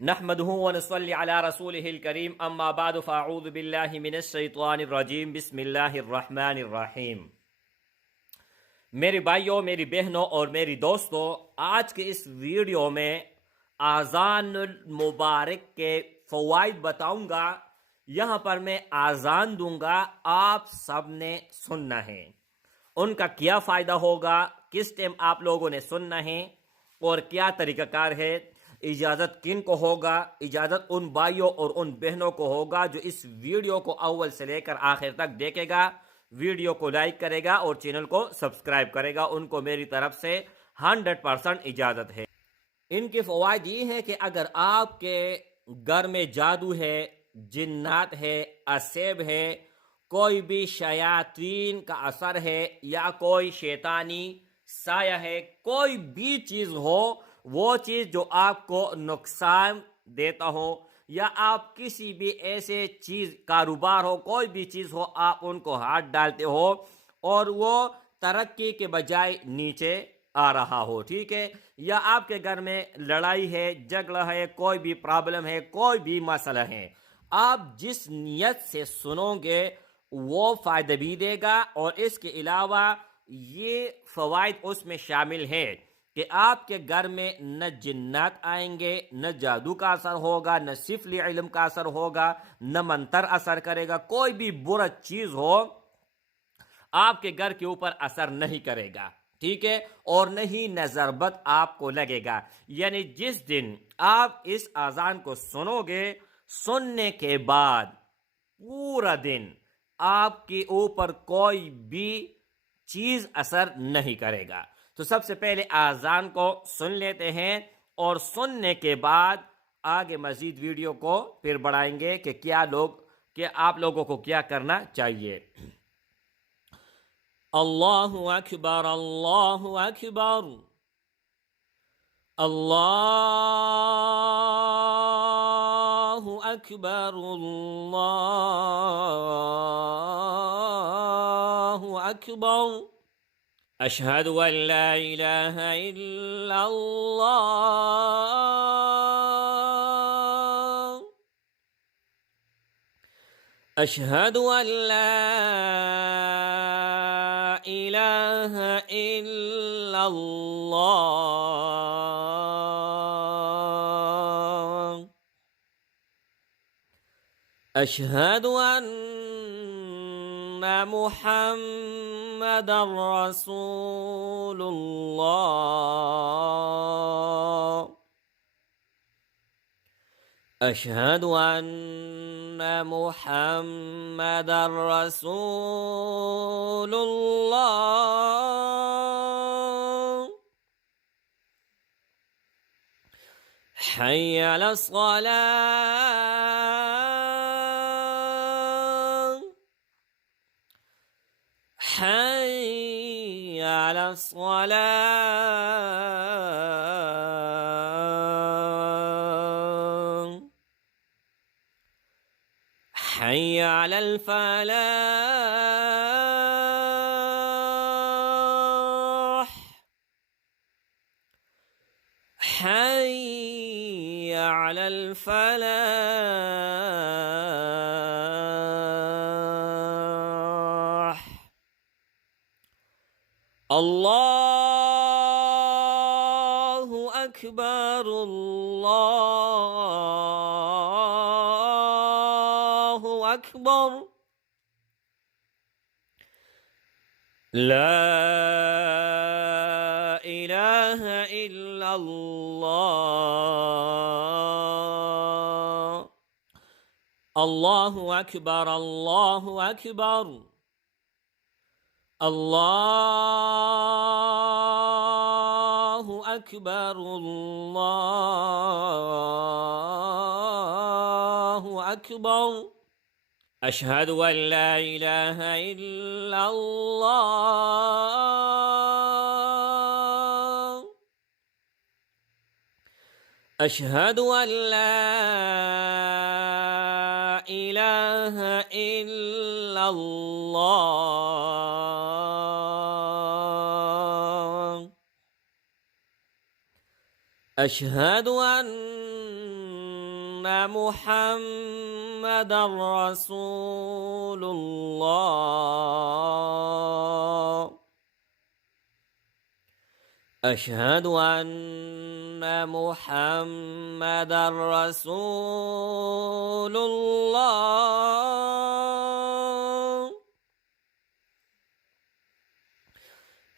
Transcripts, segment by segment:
نحمده ونصلي على رسوله الكريم اما بعد فاعوذ بالله من الشیطان الرجیم بسم اللہ الرحمن الرحیم۔ میرے بھائیوں، میری بہنوں اور میری دوستوں، آج کے اس ویڈیو میں اذان المبارک کے فوائد بتاؤں گا۔ یہاں پر میں اذان دوں گا، آپ سب نے سننا ہے۔ ان کا کیا فائدہ ہوگا، کس ٹائم آپ لوگوں نے سننا ہے اور کیا طریقہ کار ہے، اجازت کن کو ہوگا؟ اجازت ان بھائیوں اور ان بہنوں کو ہوگا جو اس ویڈیو کو اول سے لے کر آخر تک دیکھے گا، ویڈیو کو لائک کرے گا اور چینل کو سبسکرائب کرے گا۔ ان کو میری طرف سے 100% اجازت ہے۔ ان کے فوائد یہ ہیں کہ اگر آپ کے گھر میں جادو ہے، جنات ہے، اسیب ہے، کوئی بھی شیاطین کا اثر ہے یا کوئی شیطانی سایہ ہے، کوئی بھی چیز ہو، وہ چیز جو آپ کو نقصان دیتا ہو، یا آپ کسی بھی ایسے چیز کاروبار ہو، کوئی بھی چیز ہو، آپ ان کو ہاتھ ڈالتے ہو اور وہ ترقی کے بجائے نیچے آ رہا ہو، ٹھیک ہے، یا آپ کے گھر میں لڑائی ہے، جھگڑا ہے، کوئی بھی پرابلم ہے، کوئی بھی مسئلہ ہے، آپ جس نیت سے سنو گے وہ فائدہ بھی دے گا۔ اور اس کے علاوہ یہ فوائد اس میں شامل ہے کہ آپ کے گھر میں نہ جنات آئیں گے، نہ جادو کا اثر ہوگا، نہ سفلی علم کا اثر ہوگا، نہ منتر اثر کرے گا، کوئی بھی برا چیز ہو آپ کے گھر کے اوپر اثر نہیں کرے گا، ٹھیک ہے، اور نہیں نظر بد آپ کو لگے گا۔ یعنی جس دن آپ اس اذان کو سنو گے، سننے کے بعد پورا دن آپ کے اوپر کوئی بھی چیز اثر نہیں کرے گا۔ تو سب سے پہلے اذان کو سن لیتے ہیں اور سننے کے بعد آگے مزید ویڈیو کو پھر بڑھائیں گے کہ آپ لوگوں کو کیا کرنا چاہیے۔ اللہ اکبر، اللہ اکبر، اللہ اکبر، اللہ اکبر، اشہد ان لا الہ الا اللہ، اشہد ان لا الہ الا اللہ، اشہد ان محمد رسول اللہ، اشہد ان محمد رسول اللہ، حی علی الصلاة، حی علی الصلاة، حی علی الفلاح، حی علی الفلاح، اللہ اکبر، اللہ اکبر، لا الہ الا اللہ، اللہ اکبر، اللہ اکبر، اللہ اکبر، اللہ اکبر، اشہد ان لا الہ الا اللہ، اشہد ان لا الہ الا اللہ، اشہد ان محمدًا رسول الله أشهد أن محمدًا رسول الله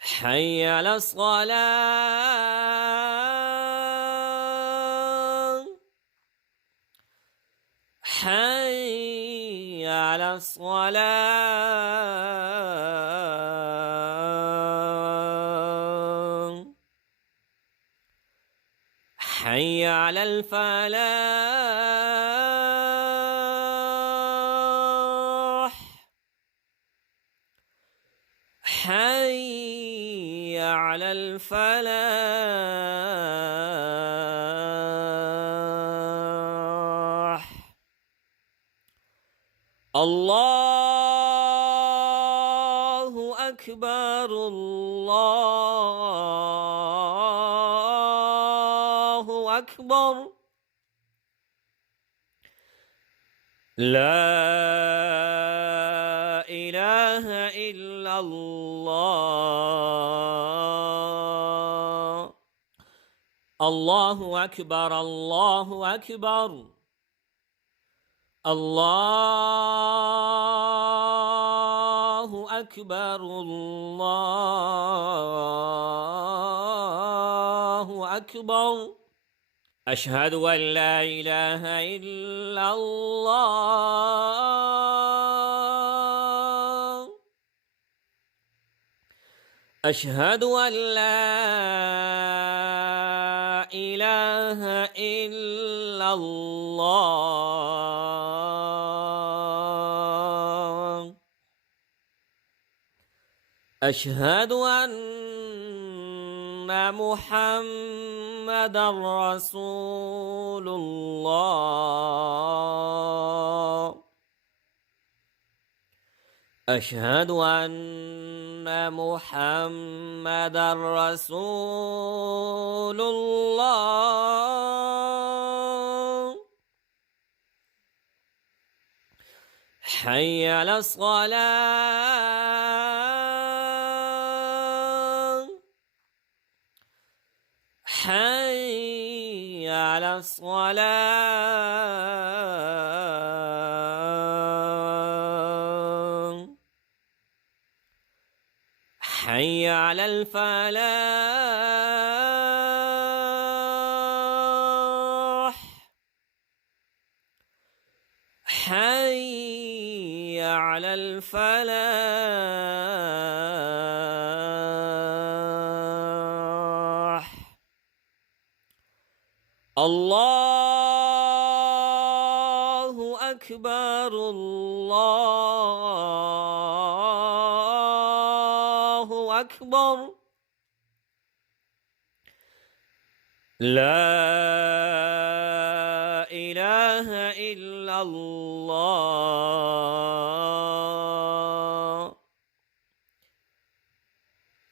حي على الصلاة حي على الصلاة حي على الفلاح حي على الفلاح الله أكبر الله أكبر لا إله إلا الله الله أكبر الله أكبر الله أكبر الله أكبر أشهد أن لا إله إلا الله أشهد أن لا إله إلا الله أشهد أن محمدًا رسول الله أشهد أن محمدًا رسول الله حي على الصلاة حي على الصلاة حي على الفلاح حي على الفلاح الله أكبر الله أكبر لا إله إلا الله